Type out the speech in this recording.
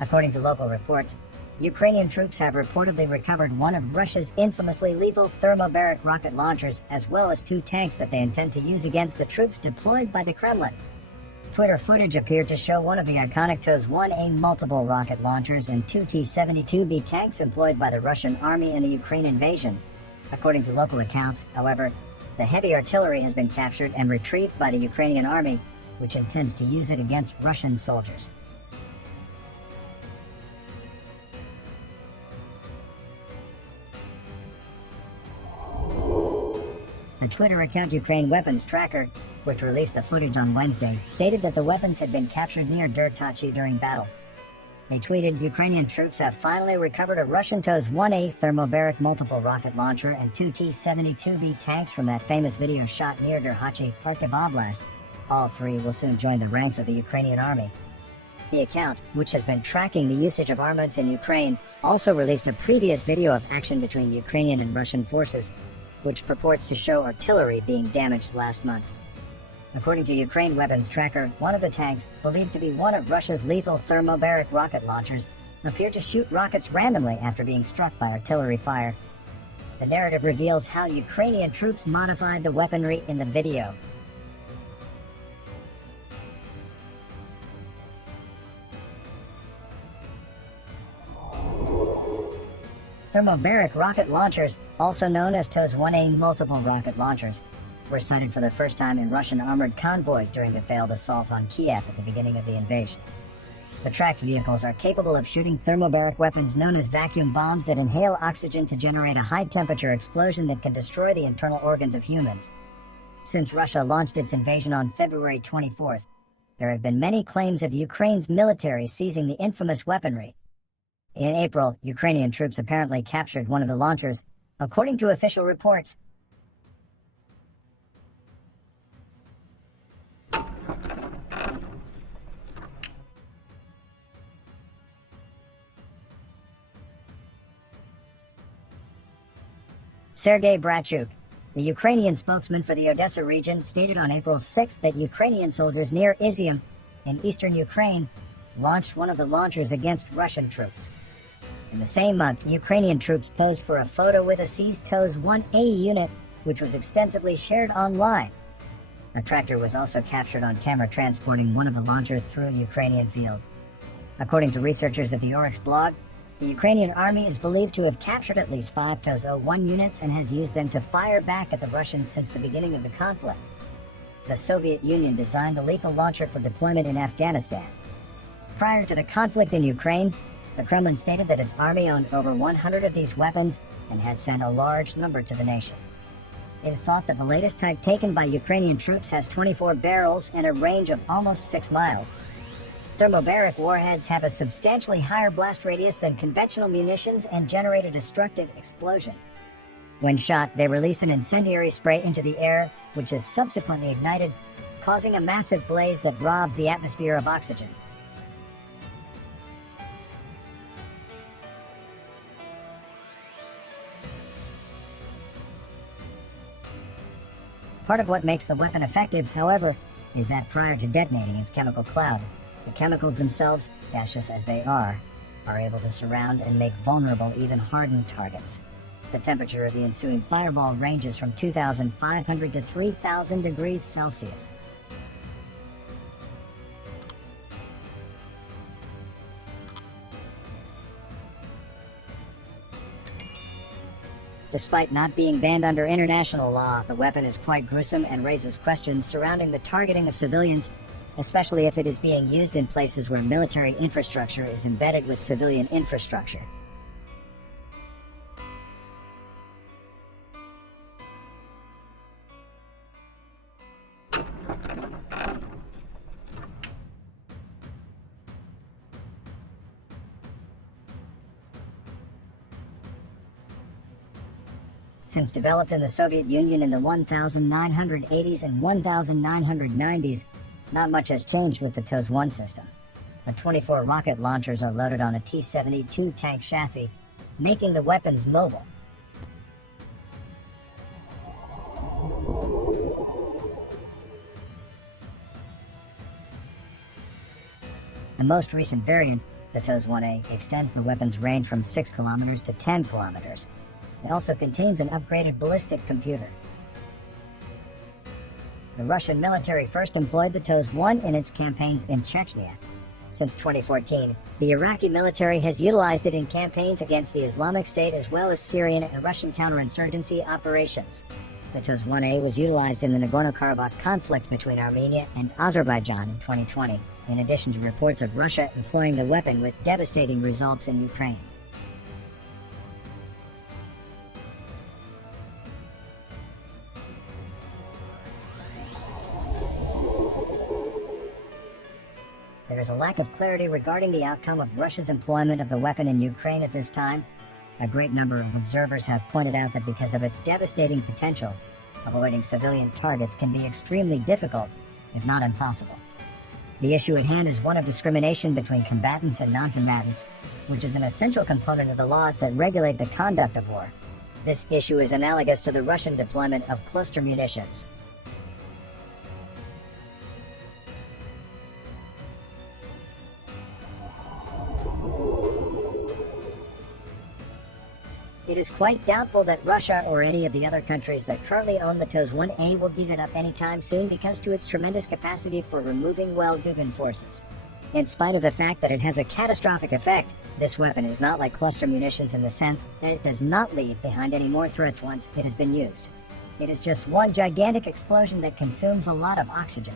According to local reports, Ukrainian troops have reportedly recovered one of Russia's infamously lethal thermobaric rocket launchers, as well as 2 tanks that they intend to use against the troops deployed by the Kremlin. Twitter footage appeared to show one of the iconic TOS 1A multiple rocket launchers and 2 T-72B tanks employed by the Russian army in the Ukraine invasion. According to local accounts, however, the heavy artillery has been captured and retrieved by the Ukrainian army, which intends to use it against Russian soldiers. The Twitter account Ukraine Weapons Tracker, which released the footage on Wednesday, stated that the weapons had been captured near Dertachi during battle. They tweeted, "Ukrainian troops have finally recovered a Russian TOS 1A thermobaric multiple rocket launcher and 2 T-72B tanks from that famous video shot near Dertachi, Kharkiv Oblast. All 3 will soon join the ranks of the Ukrainian army." The account, which has been tracking the usage of armaments in Ukraine, also released a previous video of action between Ukrainian and Russian forces, which purports to show artillery being damaged last month. According to Ukraine Weapons Tracker, one of the tanks, believed to be one of Russia's lethal thermobaric rocket launchers, appeared to shoot rockets randomly after being struck by artillery fire. The narrative reveals how Ukrainian troops modified the weaponry in the video. Thermobaric rocket launchers, also known as TOS 1A multiple rocket launchers, were sighted for the first time in Russian armored convoys during the failed assault on Kiev at the beginning of the invasion. The tracked vehicles are capable of shooting thermobaric weapons known as vacuum bombs that inhale oxygen to generate a high-temperature explosion that can destroy the internal organs of humans. Since Russia launched its invasion on February 24th, there have been many claims of Ukraine's military seizing the infamous weaponry. In April, Ukrainian troops apparently captured one of the launchers, according to official reports. Sergei Bratchuk, the Ukrainian spokesman for the Odessa region, stated on April 6th that Ukrainian soldiers near Izium in eastern Ukraine launched one of the launchers against Russian troops. In the same month, Ukrainian troops posed for a photo with a seized TOS 1A unit, which was extensively shared online. A tractor was also captured on camera transporting one of the launchers through a Ukrainian field. According to researchers at the Oryx blog, the Ukrainian army is believed to have captured at least 5 TOS 01 units and has used them to fire back at the Russians since the beginning of the conflict. The Soviet Union designed the lethal launcher for deployment in Afghanistan. Prior to the conflict in Ukraine, the Kremlin stated that its army owned over 100 of these weapons and had sent a large number to the nation. It is thought that the latest type taken by Ukrainian troops has 24 barrels and a range of almost 6 miles. Thermobaric warheads have a substantially higher blast radius than conventional munitions and generate a destructive explosion. When shot, they release an incendiary spray into the air, which is subsequently ignited, causing a massive blaze that robs the atmosphere of oxygen. Part of what makes the weapon effective, however, is that prior to detonating its chemical cloud, the chemicals themselves, gaseous as they are able to surround and make vulnerable even hardened targets. The temperature of the ensuing fireball ranges from 2,500 to 3,000 degrees Celsius. Despite not being banned under international law, the weapon is quite gruesome and raises questions surrounding the targeting of civilians, especially if it is being used in places where military infrastructure is embedded with civilian infrastructure. Since developed in the Soviet Union in the 1980s and 1990s, not much has changed with the TOS-1 system. The 24 rocket launchers are loaded on a T-72 tank chassis, making the weapons mobile. The most recent variant, The TOS-1A extends the weapon's range from 6 kilometers to 10 kilometers. It also contains an upgraded ballistic computer. The Russian military first employed the TOS-1 in its campaigns in Chechnya. Since 2014, the Iraqi military has utilized it in campaigns against the Islamic State as well as Syrian and Russian counterinsurgency operations. The TOS-1A was utilized in the Nagorno-Karabakh conflict between Armenia and Azerbaijan in 2020, in addition to reports of Russia employing the weapon with devastating results in Ukraine. There is a lack of clarity regarding the outcome of Russia's employment of the weapon in Ukraine at this time. A great number of observers have pointed out that because of its devastating potential, avoiding civilian targets can be extremely difficult, if not impossible. The issue at hand is one of discrimination between combatants and non-combatants, which is an essential component of the laws that regulate the conduct of war. This issue is analogous to the Russian deployment of cluster munitions. It is quite doubtful that Russia or any of the other countries that currently own the TOS-1A will give it up anytime soon because to its tremendous capacity for removing well-Dugan forces. In spite of the fact that it has a catastrophic effect, this weapon is not like cluster munitions in the sense that it does not leave behind any more threats once it has been used. It is just one gigantic explosion that consumes a lot of oxygen.